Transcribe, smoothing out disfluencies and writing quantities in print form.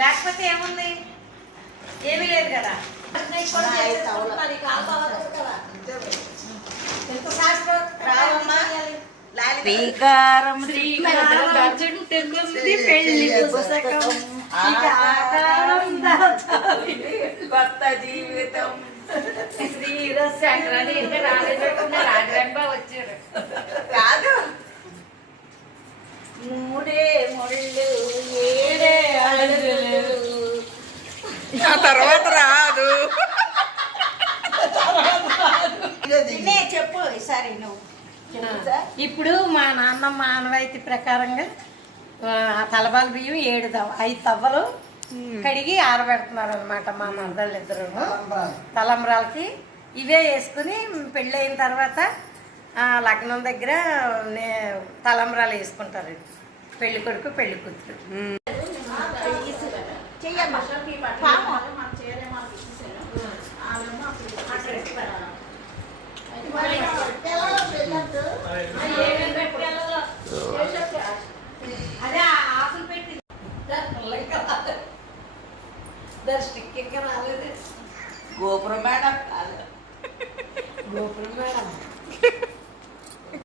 లేకపోతే ఏముంది, ఏమీ లేదు కదా. శ్రీకారం పెళ్లి కొత్త జీవితం శ్రీరసంక్రాంతి ఇంకా రాలేదనుకున్నా రాజరాంబా వచ్చారు కాదు. మూడే ముళ్ళు ఏడే అడుగులు తర్వాత రాదు. చెప్పు ఈసారి నువ్వు. ఇప్పుడు మా నాన్నమ్మ ఆనవాయితీ ప్రకారంగా తలబాలు బియ్యం 5 తవ్వలు కడిగి ఆరబెడుతున్నారు అనమాట మా మరదళ్ళు ఇద్దరు. తలంబ్రాలకి ఇవే వేసుకుని పెళ్ళి అయిన తర్వాత లగ్నం దగ్గర తలంబ్రాలు వేసుకుంటారు పెళ్లి కొడుకు పెళ్లి కూతురు. అదే ఆకులు పెట్టి స్టిక్ ఇంకా రాలేదు. గోపురం మేడం గోపురం మేడం